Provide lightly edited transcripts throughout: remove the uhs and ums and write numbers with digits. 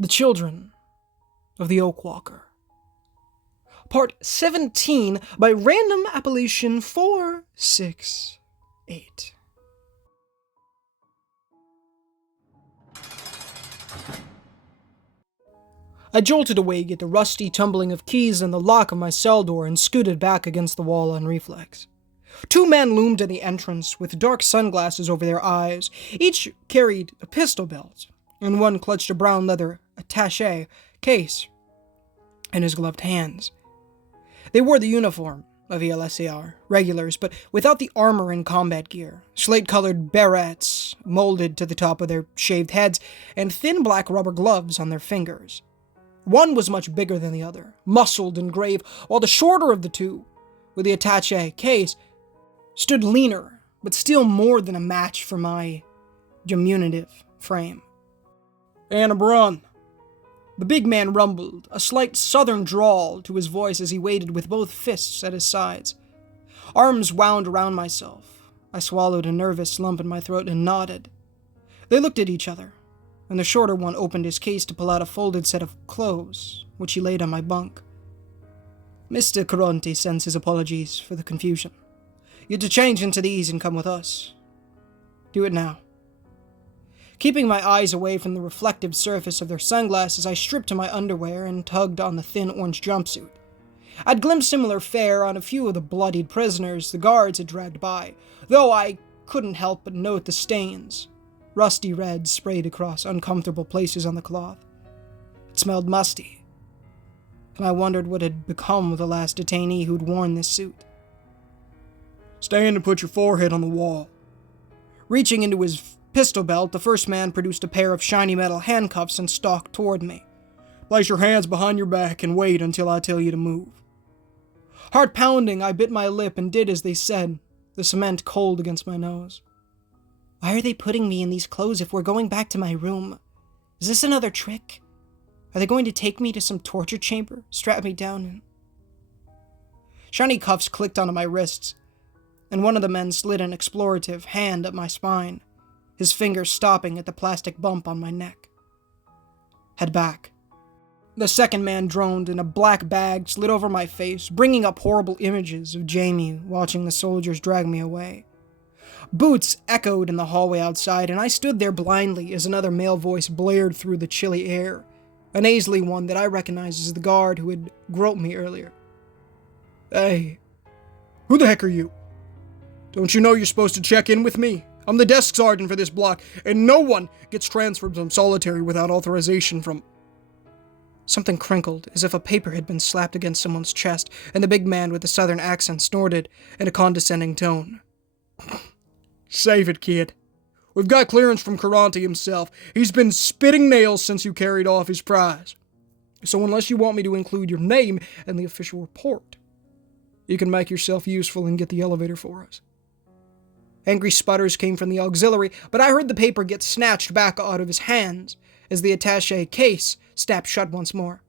The Children of the Oak Walker. Part 17 by random appellation 468. I jolted awake at the rusty tumbling of keys in the lock of my cell door and scooted back against the wall on reflex. Two men loomed in the entrance with dark sunglasses over their eyes. Each carried a pistol belt, and one clutched a brown leather attaché case in his gloved hands. They wore the uniform of the LSAR, regulars, but without the armor and combat gear, slate-colored berets molded to the top of their shaved heads, and thin black rubber gloves on their fingers. One was much bigger than the other, muscled and grave, while the shorter of the two, with the attaché case, stood leaner, but still more than a match for my diminutive frame. "Anna Brun," the big man rumbled, a slight southern drawl to his voice as he waited with both fists at his sides. Arms wound around myself. I swallowed a nervous lump in my throat and nodded. They looked at each other, and the shorter one opened his case to pull out a folded set of clothes, which he laid on my bunk. "Mr. Caronti sends his apologies for the confusion. You're to change into these and come with us. Do it now." Keeping my eyes away from the reflective surface of their sunglasses, I stripped to my underwear and tugged on the thin orange jumpsuit. I'd glimpsed similar fare on a few of the bloodied prisoners the guards had dragged by, though I couldn't help but note the stains, rusty red sprayed across uncomfortable places on the cloth. It smelled musty, and I wondered what had become of the last detainee who'd worn this suit. "Stand and put your forehead on the wall." Reaching into his pistol belt, the first man produced a pair of shiny metal handcuffs and stalked toward me. "Place your hands behind your back and wait until I tell you to move." Heart pounding, I bit my lip and did as they said, the cement cold against my nose. Why are they putting me in these clothes if we're going back to my room? Is this another trick? Are they going to take me to some torture chamber, strap me down and... Shiny cuffs clicked onto my wrists, and one of the men slid an explorative hand up my spine, his fingers stopping at the plastic bump on my neck. Head back. The second man droned, and a black bag slid over my face, bringing up horrible images of Jamie watching the soldiers drag me away. Boots echoed in the hallway outside, and I stood there blindly as another male voice blared through the chilly air, a nasally one that I recognized as the guard who had groped me earlier. "Hey, who the heck are you? Don't you know you're supposed to check in with me? I'm the desk sergeant for this block, and no one gets transferred from solitary without authorization from..." Something crinkled, as if a paper had been slapped against someone's chest, and the big man with the southern accent snorted in a condescending tone. "Save it, kid. We've got clearance from Caronti himself. He's been spitting nails since you carried off his prize. So unless you want me to include your name in the official report, you can make yourself useful and get the elevator for us." Angry sputters came from the auxiliary, but I heard the paper get snatched back out of his hands as the attaché case snapped shut once more.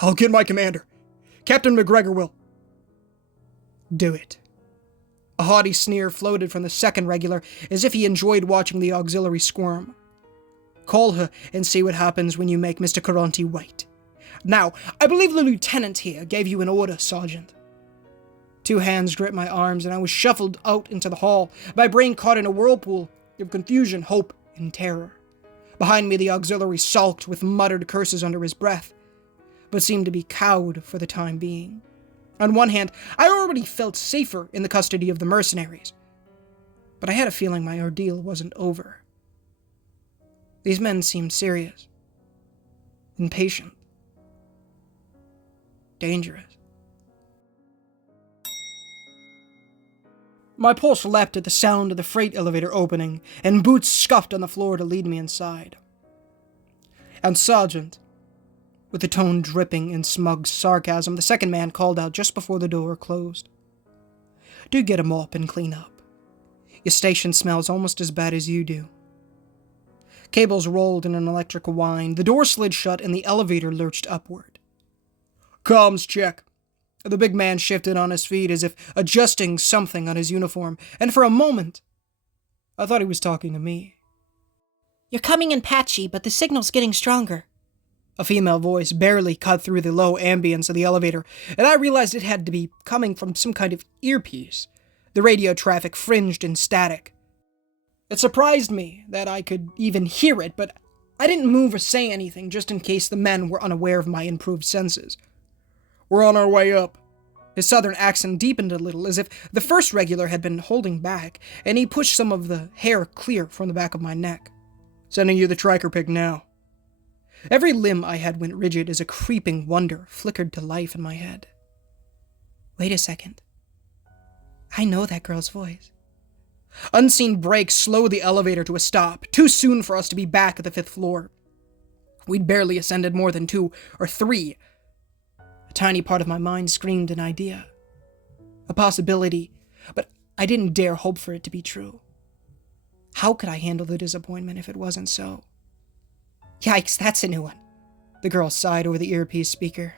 "I'll get my commander. Captain McGregor will." "Do it." A haughty sneer floated from the second regular, as if he enjoyed watching the auxiliary squirm. "Call her and see what happens when you make Mr. Caronti wait. Now, I believe the lieutenant here gave you an order, Sergeant." Two hands gripped my arms, and I was shuffled out into the hall, my brain caught in a whirlpool of confusion, hope, and terror. Behind me, the auxiliary sulked with muttered curses under his breath, but seemed to be cowed for the time being. On one hand, I already felt safer in the custody of the mercenaries, but I had a feeling my ordeal wasn't over. These men seemed serious, impatient, dangerous. My pulse leapt at the sound of the freight elevator opening, and boots scuffed on the floor to lead me inside. "And Sergeant," with the tone dripping in smug sarcasm, the second man called out just before the door closed, "do get a mop and clean up. Your station smells almost as bad as you do." Cables rolled in an electric whine, the door slid shut, and the elevator lurched upward. "Comms check." The big man shifted on his feet as if adjusting something on his uniform, and for a moment, I thought he was talking to me. You're coming in patchy, but the signal's getting stronger. A female voice barely cut through the low ambience of the elevator, and I realized it had to be coming from some kind of earpiece. The radio traffic fringed in static. It surprised me that I could even hear it, but I didn't move or say anything just in case the men were unaware of my improved senses. We're on our way up. His southern accent deepened a little, as if the first regular had been holding back, and he pushed some of the hair clear from the back of my neck. Sending you the tricker pick now. Every limb I had went rigid as a creeping wonder flickered to life in my head. Wait a second. I know that girl's voice. Unseen brakes slowed the elevator to a stop, too soon for us to be back at the 5th floor. We'd barely ascended more than 2 or 3. A tiny part of my mind screamed an idea. A possibility, but I didn't dare hope for it to be true. How could I handle the disappointment if it wasn't so? Yikes, that's a new one. The girl sighed over the earpiece speaker.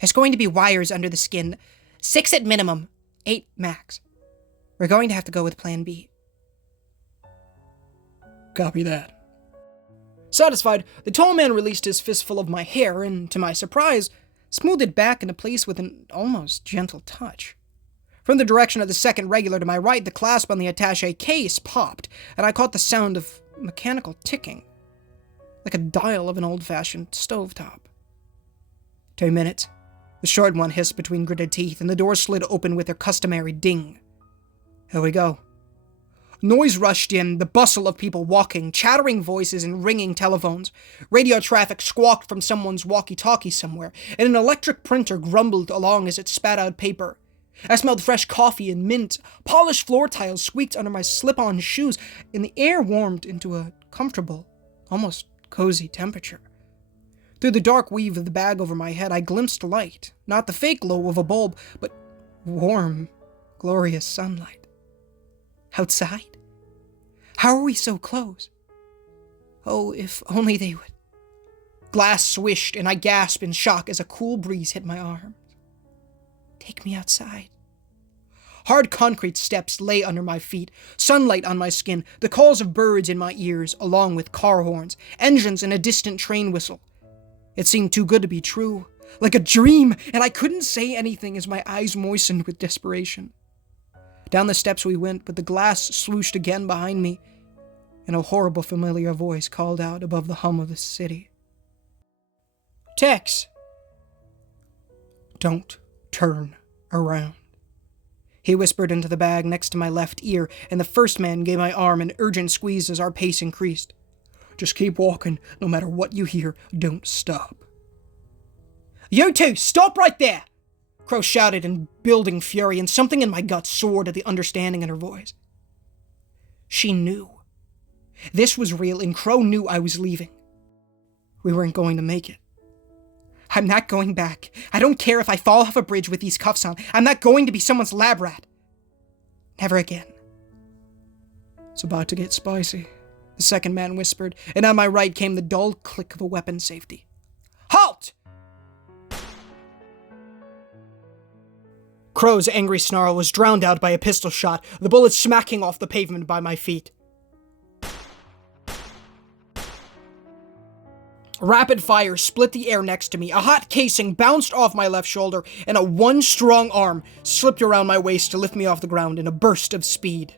There's going to be wires under the skin. 6 at minimum, 8 max. We're going to have to go with plan B. Copy that. Satisfied, the tall man released his fistful of my hair and, to my surprise, smoothed it back into place with an almost gentle touch. From the direction of the second regular to my right, the clasp on the attaché case popped, and I caught the sound of mechanical ticking, like a dial of an old-fashioned stovetop. 2 minutes. The short one hissed between gritted teeth, and the door slid open with their customary ding. Here we go. Noise rushed in, the bustle of people walking, chattering voices and ringing telephones. Radio traffic squawked from someone's walkie-talkie somewhere, and an electric printer grumbled along as it spat out paper. I smelled fresh coffee and mint. Polished floor tiles squeaked under my slip-on shoes, and the air warmed into a comfortable, almost cozy temperature. Through the dark weave of the bag over my head, I glimpsed light, not the fake glow of a bulb, but warm, glorious sunlight. Outside? How are we so close? Oh, if only they would. Glass swished, and I gasped in shock as a cool breeze hit my arms. Take me outside. Hard concrete steps lay under my feet, sunlight on my skin, the calls of birds in my ears, along with car horns, engines, and a distant train whistle. It seemed too good to be true, like a dream, and I couldn't say anything as my eyes moistened with desperation. Down the steps we went, but the glass swooshed again behind me, and a horrible familiar voice called out above the hum of the city. Tex! Don't turn around. He whispered into the bag next to my left ear, and the first man gave my arm an urgent squeeze as our pace increased. Just keep walking, no matter what you hear, don't stop. You two, stop right there! Crow shouted in building fury, and something in my gut soared at the understanding in her voice. She knew. This was real, and Crow knew I was leaving. We weren't going to make it. I'm not going back. I don't care if I fall off a bridge with these cuffs on. I'm not going to be someone's lab rat. Never again. It's about to get spicy, the second man whispered, and on my right came the dull click of a weapon safety. Halt! Crow's angry snarl was drowned out by a pistol shot, the bullet smacking off the pavement by my feet. Rapid fire split the air next to me, a hot casing bounced off my left shoulder, and one strong arm slipped around my waist to lift me off the ground in a burst of speed.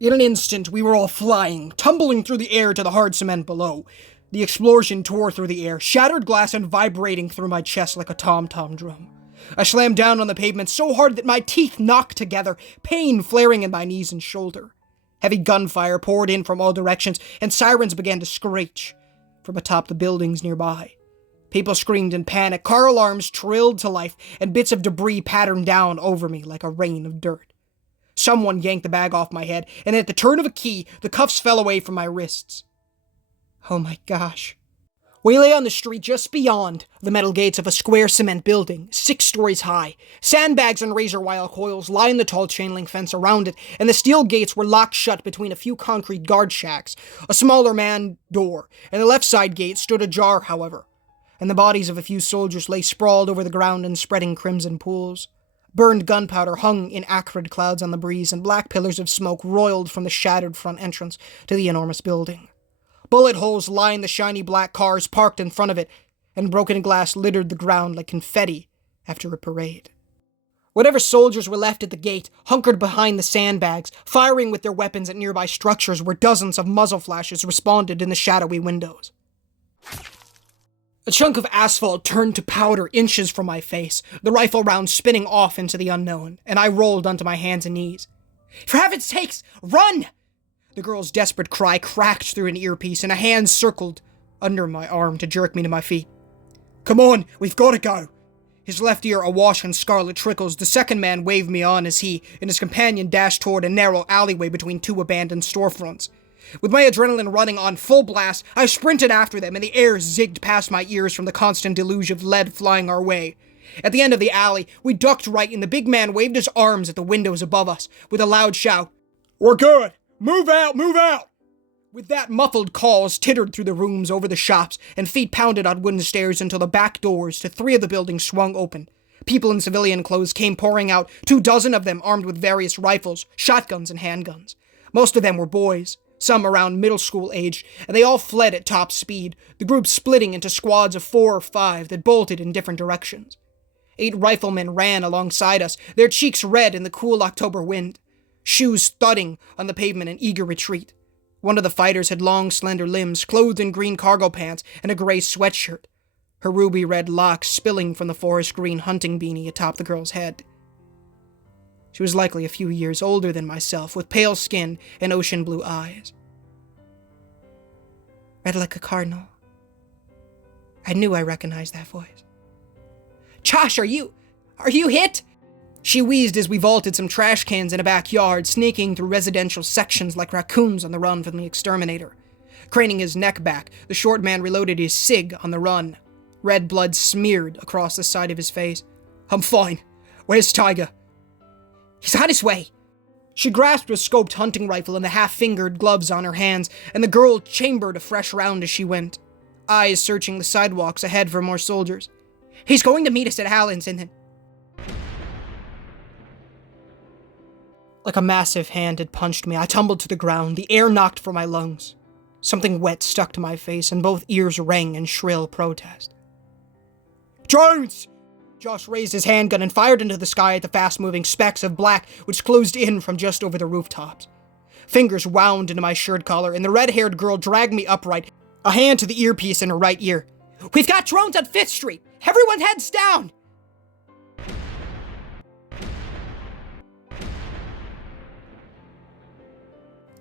In an instant, we were all flying, tumbling through the air to the hard cement below. The explosion tore through the air, shattered glass and vibrating through my chest like a tom-tom drum. I slammed down on the pavement so hard that my teeth knocked together, pain flaring in my knees and shoulder. Heavy gunfire poured in from all directions, and sirens began to screech from atop the buildings nearby. People screamed in panic, car alarms trilled to life, and bits of debris patterned down over me like a rain of dirt. Someone yanked the bag off my head, and at the turn of a key, the cuffs fell away from my wrists. Oh my gosh. We lay on the street just beyond the metal gates of a square cement building, 6 stories high. Sandbags and razor wire coils lined the tall chain link fence around it, and the steel gates were locked shut between a few concrete guard shacks. A smaller man door, and the left side gate stood ajar, however, and the bodies of a few soldiers lay sprawled over the ground in spreading crimson pools. Burned gunpowder hung in acrid clouds on the breeze, and black pillars of smoke roiled from the shattered front entrance to the enormous building. Bullet holes lined the shiny black cars parked in front of it, and broken glass littered the ground like confetti after a parade. Whatever soldiers were left at the gate hunkered behind the sandbags, firing with their weapons at nearby structures where dozens of muzzle flashes responded in the shadowy windows. A chunk of asphalt turned to powder inches from my face, the rifle round spinning off into the unknown, and I rolled onto my hands and knees. "For heaven's sakes, run!" The girl's desperate cry cracked through an earpiece, and a hand circled under my arm to jerk me to my feet. "Come on, we've got to go." His left ear awash in scarlet trickles, the second man waved me on as he and his companion dashed toward a narrow alleyway between two abandoned storefronts. With my adrenaline running on full blast, I sprinted after them, and the air zigged past my ears from the constant deluge of lead flying our way. At the end of the alley, we ducked right, and the big man waved his arms at the windows above us, with a loud shout, "We're good! Move out! Move out!" With that, muffled calls tittered through the rooms over the shops, and feet pounded on wooden stairs until the back doors to 3 of the buildings swung open. People in civilian clothes came pouring out, 24 of them armed with various rifles, shotguns, and handguns. Most of them were boys, some around middle school age, and they all fled at top speed, the group splitting into squads of 4 or 5 that bolted in different directions. 8 riflemen ran alongside us, their cheeks red in the cool October wind, shoes thudding on the pavement in eager retreat. One of the fighters had long, slender limbs, clothed in green cargo pants and a gray sweatshirt, her ruby-red locks spilling from the forest green hunting beanie atop the girl's head. She was likely a few years older than myself, with pale skin and ocean blue eyes. Red like a cardinal. I knew I recognized that voice. "Josh, are you hit?" She wheezed as we vaulted some trash cans in a backyard, sneaking through residential sections like raccoons on the run from the exterminator. Craning his neck back, the short man reloaded his cig on the run. Red blood smeared across the side of his face. "I'm fine. Where's Tiger?" "He's on his way." She grasped a scoped hunting rifle in the half-fingered gloves on her hands, and the girl chambered a fresh round as she went, eyes searching the sidewalks ahead for more soldiers. "He's going to meet us at Allen's and then..." Like a massive hand had punched me, I tumbled to the ground, the air knocked from my lungs. Something wet stuck to my face, and both ears rang in shrill protest. "Jones!" Josh raised his handgun and fired into the sky at the fast-moving specks of black which closed in from just over the rooftops. Fingers wound into my shirt collar, and the red-haired girl dragged me upright, a hand to the earpiece in her right ear. "We've got drones on 5th Street! Everyone heads down!"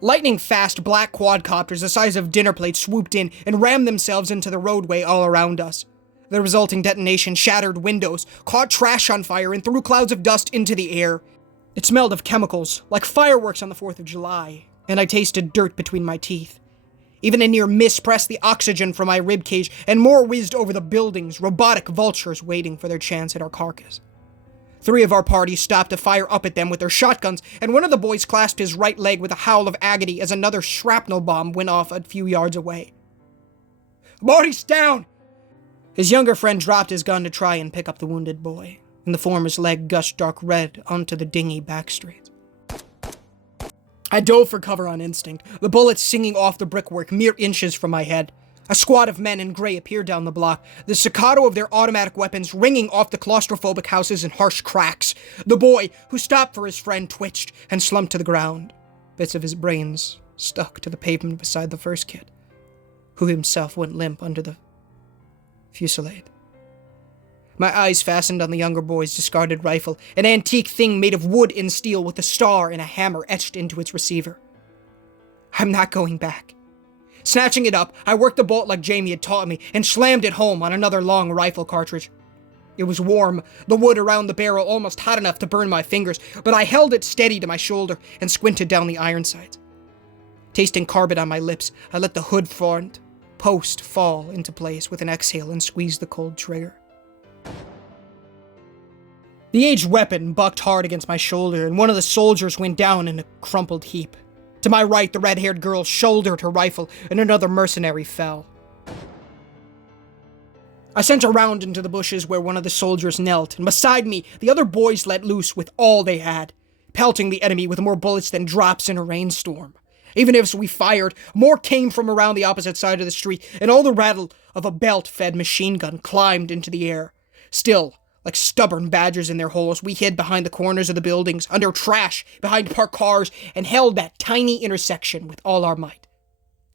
Lightning-fast black quadcopters the size of dinner plates swooped in and rammed themselves into the roadway all around us. The resulting detonation shattered windows, caught trash on fire, and threw clouds of dust into the air. It smelled of chemicals, like fireworks on the 4th of July, and I tasted dirt between my teeth. Even a near miss pressed the oxygen from my ribcage, and more whizzed over the buildings, robotic vultures waiting for their chance at our carcass. 3 of our party stopped to fire up at them with their shotguns, and one of the boys clasped his right leg with a howl of agony as another shrapnel bomb went off a few yards away. "Marty's down!" His younger friend dropped his gun to try and pick up the wounded boy, and the former's leg gushed dark red onto the dingy back streets. I dove for cover on instinct, the bullets singing off the brickwork mere inches from my head. A squad of men in gray appeared down the block, the staccato of their automatic weapons ringing off the claustrophobic houses in harsh cracks. The boy, who stopped for his friend, twitched and slumped to the ground. Bits of his brains stuck to the pavement beside the first kid, who himself went limp under the fusillade. My eyes fastened on the younger boy's discarded rifle, an antique thing made of wood and steel with a star and a hammer etched into its receiver. I'm not going back. Snatching it up, I worked the bolt like Jamie had taught me and slammed it home on another long rifle cartridge. It was warm, the wood around the barrel almost hot enough to burn my fingers, but I held it steady to my shoulder and squinted down the iron sights. Tasting carbon on my lips, I let the hood front post fall into place with an exhale and squeezed the cold trigger. The aged weapon bucked hard against my shoulder, and one of the soldiers went down in a crumpled heap. To my right, the red-haired girl shouldered her rifle, and another mercenary fell. I sent a round into the bushes where one of the soldiers knelt, and beside me, the other boys let loose with all they had, pelting the enemy with more bullets than drops in a rainstorm. Even as we fired, more came from around the opposite side of the street, and all the rattle of a belt-fed machine gun climbed into the air. Still, like stubborn badgers in their holes, we hid behind the corners of the buildings, under trash, behind parked cars, and held that tiny intersection with all our might.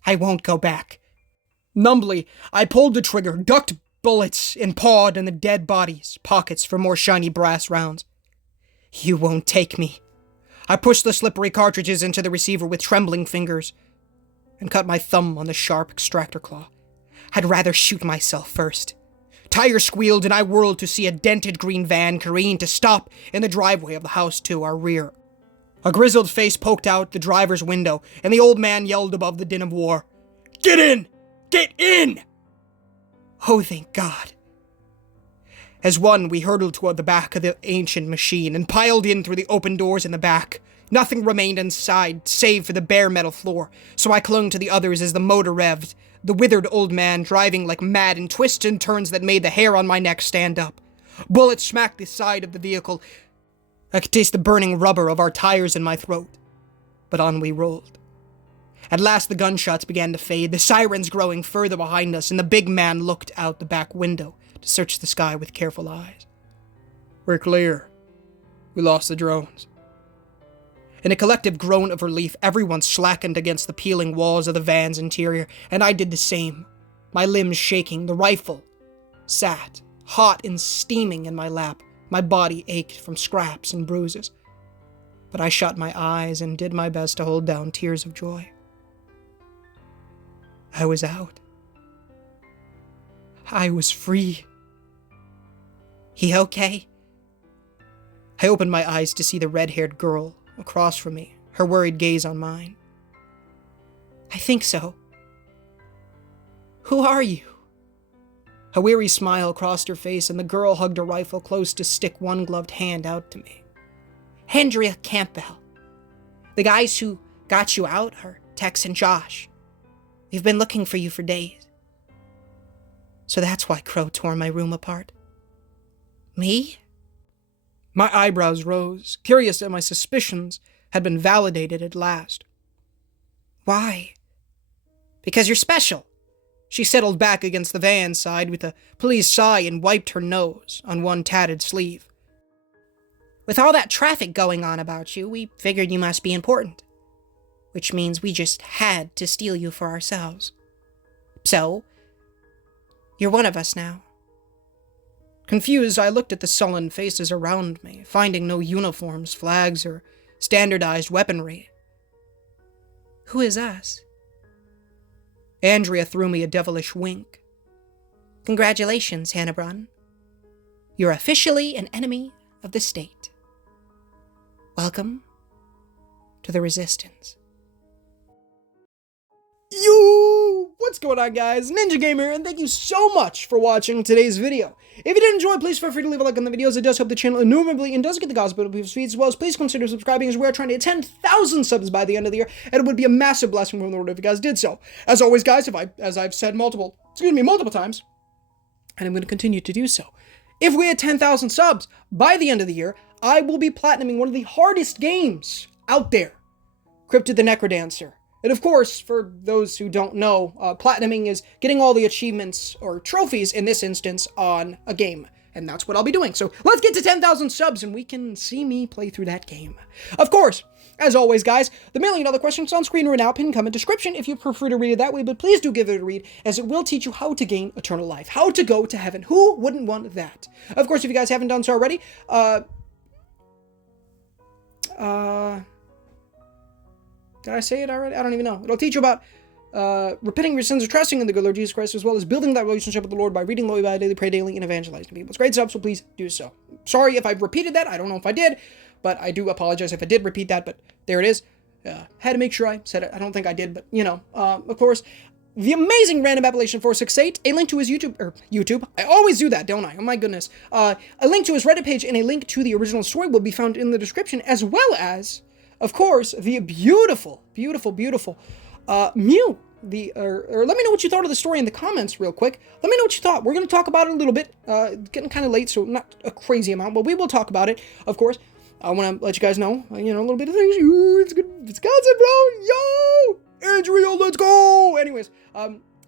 I won't go back. Numbly, I pulled the trigger, ducked bullets, and pawed in the dead bodies' pockets for more shiny brass rounds. You won't take me. I pushed the slippery cartridges into the receiver with trembling fingers and cut my thumb on the sharp extractor claw. I'd rather shoot myself first. Tires squealed and I whirled to see a dented green van careen to stop in the driveway of the house to our rear. A grizzled face poked out the driver's window and the old man yelled above the din of war, "Get in! Get in!" Oh, thank God. As one, we hurtled toward the back of the ancient machine and piled in through the open doors in the back. Nothing remained inside, save for the bare metal floor, so I clung to the others as the motor revved, the withered old man driving like mad in twists and turns that made the hair on my neck stand up. Bullets smacked the side of the vehicle. I could taste the burning rubber of our tires in my throat. But on we rolled. At last the gunshots began to fade, the sirens growing further behind us, and the big man looked out the back window to search the sky with careful eyes. We're clear. We lost the drones. In a collective groan of relief, everyone slackened against the peeling walls of the van's interior, and I did the same. My limbs shaking, the rifle sat, hot and steaming in my lap. My body ached from scraps and bruises. But I shut my eyes and did my best to hold down tears of joy. I was out. I was free. He okay? I opened my eyes to see the red-haired girl across from me, her worried gaze on mine. I think so. Who are you? A weary smile crossed her face, and the girl hugged her rifle close to stick one gloved hand out to me. Andrea Campbell. The guys who got you out are Tex and Josh. We've been looking for you for days. So that's why Crow tore my room apart. Me? My eyebrows rose, curious that my suspicions had been validated at last. Why? Because you're special. She settled back against the van side with a pleased sigh and wiped her nose on one tatted sleeve. With all that traffic going on about you, we figured you must be important. Which means we just had to steal you for ourselves. So, you're one of us now. Confused, I looked at the sullen faces around me, finding no uniforms, flags, or standardized weaponry. Who is us? Andrea threw me a devilish wink. Congratulations, Hannah. You're officially an enemy of the state. Welcome to the Resistance. Yo! What's going on, guys? Ninja Gamer, and thank you so much for watching today's video. If you did enjoy, please feel free to leave a like on the videos. It does help the channel enormously and does get the gospel of feeds as well. As please consider subscribing, as we are trying to hit 10,000 subs by the end of the year, and it would be a massive blessing from the Lord if you guys did so. As always, guys, as I've said multiple times, and I'm going to continue to do so, if we hit 10,000 subs by the end of the year, I will be platinuming one of the hardest games out there, Cryptid the Necrodancer. And of course, for those who don't know, platinuming is getting all the achievements, or trophies in this instance, on a game. And that's what I'll be doing. So let's get to 10,000 subs and we can see me play through that game. Of course, as always, guys, the $1,000,000 questions on screen right now, pinned comment description if you prefer to read it that way, but please do give it a read, as it will teach you how to gain eternal life, how to go to heaven. Who wouldn't want that? Of course, if you guys haven't done so already, did I say it already? I don't even know. It'll teach you about repenting your sins or trusting in the good Lord Jesus Christ, as well as building that relationship with the Lord by reading the Bible daily, pray daily, and evangelizing people. It's great stuff, so please do so. Sorry if I've repeated that. I don't know if I did, but I do apologize if I did repeat that, but there it is. Had to make sure I said it. I don't think I did, but, you know, of course, the amazing Random Appellation 468, a link to his YouTube. I always do that, don't I? Oh my goodness. A link to his Reddit page and a link to the original story will be found in the description, as well as, of course, the beautiful Mew or let me know what you thought of the story in the comments real quick. Let me know what you thought. We're going to talk about it a little bit. It's getting kind of late, so not a crazy amount, but we will talk about it, of course. I want to let you guys know, a little bit of things. It's good. It's Wisconsin, bro. Yo, Andrea, let's go. Anyways,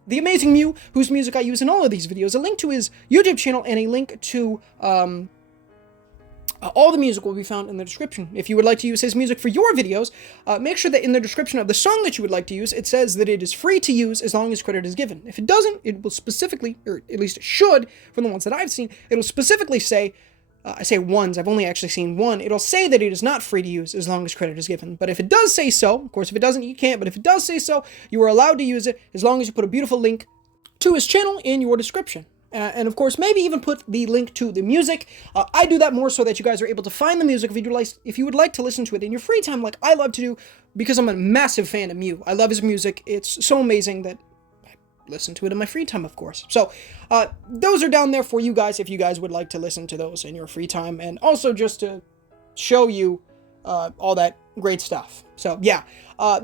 the amazing Mew, whose music I use in all of these videos, a link to his YouTube channel and a link to all the music will be found in the description. If you would like to use his music for your videos, make sure that in the description of the song that you would like to use, it says that it is free to use as long as credit is given. If it doesn't, it will specifically, or at least it should, from the ones that I've seen, it'll specifically say, I say ones, I've only actually seen one, it'll say that it is not free to use as long as credit is given. But if it does say so, of course if it doesn't, you can't, but if it does say so, you are allowed to use it as long as you put a beautiful link to his channel in your description. And of course, maybe even put the link to the music. I do that more so that you guys are able to find the music if you would like to listen to it in your free time, like I love to do, because I'm a massive fan of Mew. I love his music. It's so amazing that I listen to it in my free time, of course. So those are down there for you guys if you guys would like to listen to those in your free time, and also just to show you all that great stuff. So yeah, my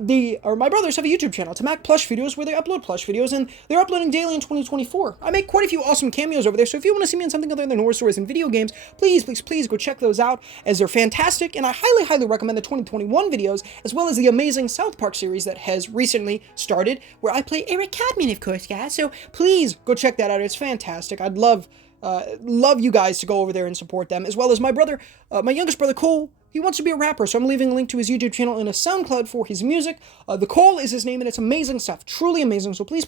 brothers have a YouTube channel. It's Mac Plush Videos, where they upload plush videos, and they're uploading daily in 2024. I make quite a few awesome cameos over there, so if you want to see me in something other than horror stories and video games, please go check those out, as they're fantastic, and I highly recommend the 2021 videos, as well as the amazing South Park series that has recently started, where I play Eric Cadman, of course, guys, so please go check that out. It's fantastic. I'd love you guys to go over there and support them, as well as my brother, my youngest brother, Cole. He wants to be a rapper, so I'm leaving a link to his YouTube channel and a SoundCloud for his music. The Cole is his name, and it's amazing stuff. Truly amazing, so please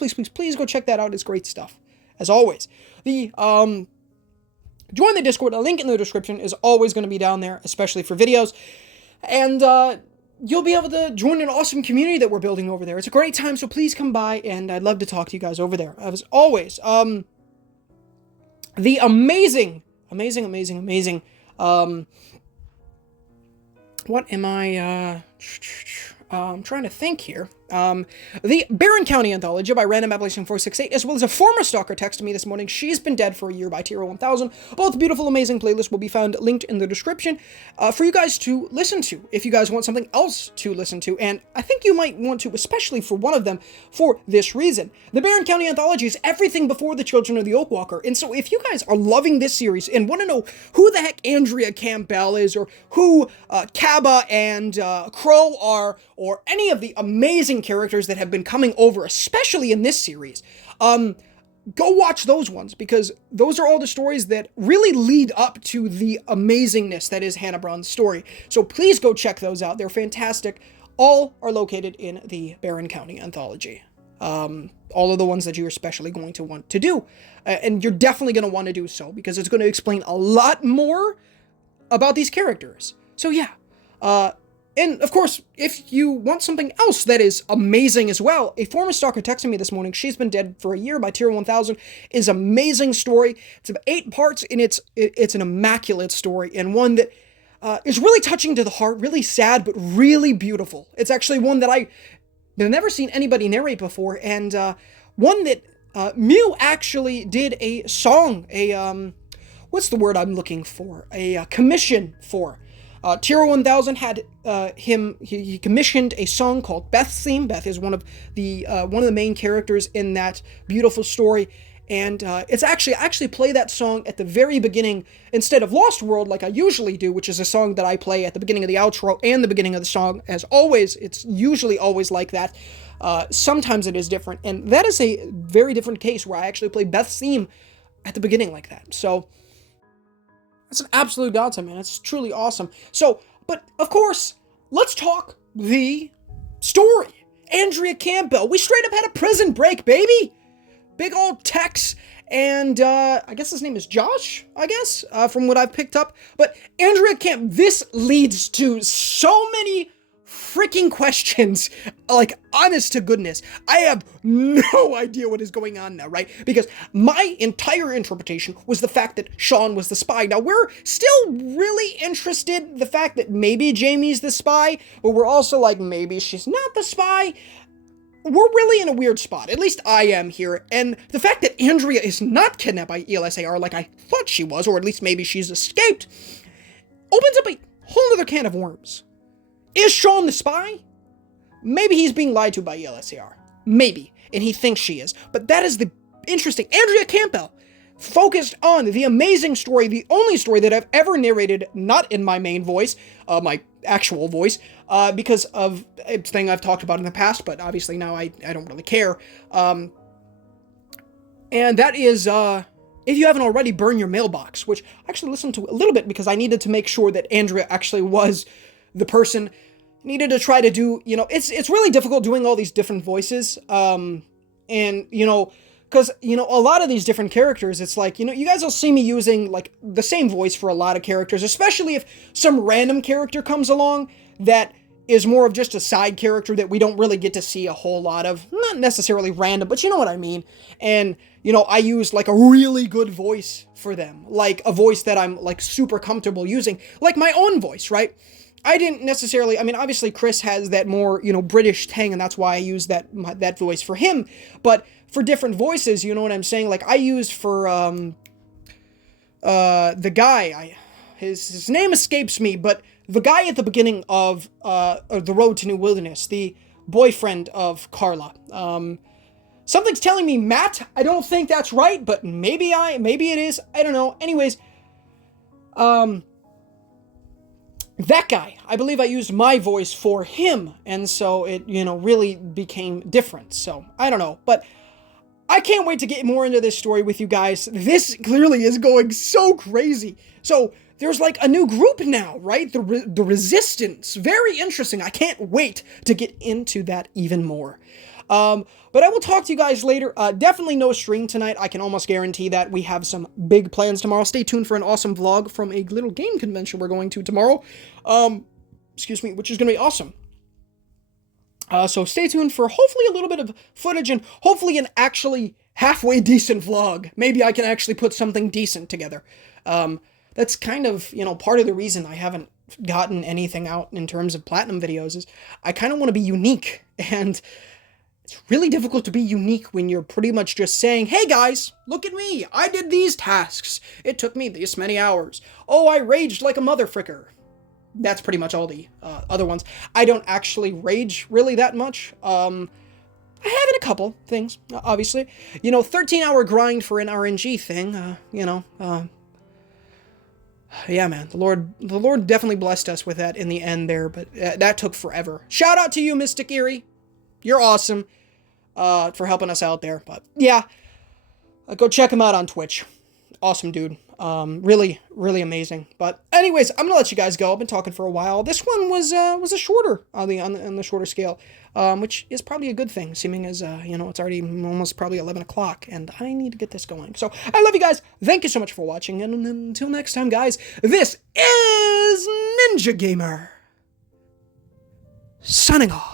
go check that out. It's great stuff, as always. Join the Discord. A link in the description is always going to be down there, especially for videos. And you'll be able to join an awesome community that we're building over there. It's a great time, so please come by, and I'd love to talk to you guys over there. As always, the amazing, what am I, I'm trying to think here. The Barron County Anthology by Random Appalachian 468, as well as a former stalker texted me this morning. She's Been Dead for a Year by Tiro 1000. Both beautiful, amazing playlists will be found linked in the description for you guys to listen to, if you guys want something else to listen to. And I think you might want to, especially for one of them, for this reason. The Barron County Anthology is everything before the Children of the Oak Walker. And so if you guys are loving this series and want to know who the heck Andrea Campbell is, or who Kaba and Crow are, or any of the amazing characters that have been coming over, especially in this series, go watch those ones, because those are all the stories that really lead up to the amazingness that is Hannah Brown's story. So please go check those out. They're fantastic. All are located in the Barron County Anthology. All of the ones that you're especially going to want to do. And you're definitely going to want to do so, because it's going to explain a lot more about these characters. So yeah, and of course, if you want something else that is amazing as well, a former stalker texted me this morning. She's Been Dead for a Year by Tiro 1000 is an amazing story. It's about 8 parts, and it's an immaculate story, and one that is really touching to the heart, really sad, but really beautiful. It's actually one that I've never seen anybody narrate before, and one that Mew actually did a song, what's the word I'm looking for? A commission for. Tiro 1000 had he commissioned a song called Beth's Theme. Beth is one of the main characters in that beautiful story, and it's I actually play that song at the very beginning instead of Lost World like I usually do, which is a song that I play at the beginning of the outro and the beginning of the song. As always, it's usually always like that. Sometimes it is different, and that is a very different case where I actually play Beth's Theme at the beginning like that. So it's an absolute godsend, man. It's truly awesome. So, but of course, let's talk the story. Andrea Campbell. We straight up had a prison break, baby. Big old Tex, and I guess his name is Josh, I guess, from what I've picked up. But Andrea Campbell, this leads to so many freaking questions, like, honest to goodness. I have no idea what is going on now, right? Because my entire interpretation was the fact that Sean was the spy. Now, we're still really interested in the fact that maybe Jamie's the spy, but we're also like, maybe she's not the spy. We're really in a weird spot. At least I am here. And the fact that Andrea is not kidnapped by ELSAR like I thought she was, or at least maybe she's escaped, opens up a whole other can of worms. Is Sean the spy? Maybe he's being lied to by ELSAR. Maybe. And he thinks she is. But that is the interesting. Andrea Campbell focused on the amazing story, the only story that I've ever narrated, not in my main voice, my actual voice, because of a thing I've talked about in the past, but obviously now I don't really care. And that is, if you haven't already, Burn Your Mailbox, which I actually listened to a little bit because I needed to make sure that Andrea actually was the person. Needed to try to do, it's really difficult doing all these different voices, and, because, a lot of these different characters, it's like, you guys will see me using, like, the same voice for a lot of characters, especially if some random character comes along that is more of just a side character that we don't really get to see a whole lot of. Not necessarily random, but you know what I mean. And, I use, like, a really good voice for them. Like, a voice that I'm, like, super comfortable using. Like my own voice, right? I didn't necessarily, obviously Chris has that more, British tang, and that's why I use that voice for him. But for different voices, you know what I'm saying? Like, I used for, the guy, his name escapes me, but the guy at the beginning of, The Road to New Wilderness, the boyfriend of Carla. Something's telling me Matt. I don't think that's right, but maybe it is. I don't know. Anyways, that guy, I believe I used my voice for him, and so it, really became different. So, I don't know, but I can't wait to get more into this story with you guys. This clearly is going so crazy. So, there's like a new group now, right? The Resistance. Very interesting. I can't wait to get into that even more. But I will talk to you guys later. Definitely no stream tonight. I can almost guarantee that. We have some big plans tomorrow. Stay tuned for an awesome vlog from a little game convention we're going to tomorrow. Which is going to be awesome. So stay tuned for hopefully a little bit of footage and hopefully an actually halfway decent vlog. Maybe I can actually put something decent together. That's kind of, part of the reason I haven't gotten anything out in terms of platinum videos is I kind of want to be unique, and it's really difficult to be unique when you're pretty much just saying, hey guys, look at me, I did these tasks, it took me this many hours, oh, I raged like a motherfricker. That's pretty much all the other ones. I don't actually rage really that much. I have in a couple things, obviously. 13-hour grind for an RNG thing, yeah, man, the Lord definitely blessed us with that in the end there, but that took forever. Shout out to you, Mystic Eerie. You're awesome, for helping us out there. But yeah, go check him out on Twitch. Awesome dude. Really, really amazing. But anyways, I'm gonna let you guys go. I've been talking for a while. This one was a shorter on the shorter scale, which is probably a good thing, seeming as it's already almost probably 11 o'clock, and I need to get this going. So I love you guys. Thank you so much for watching, and until next time, guys. This is Ninja Gamer signing off.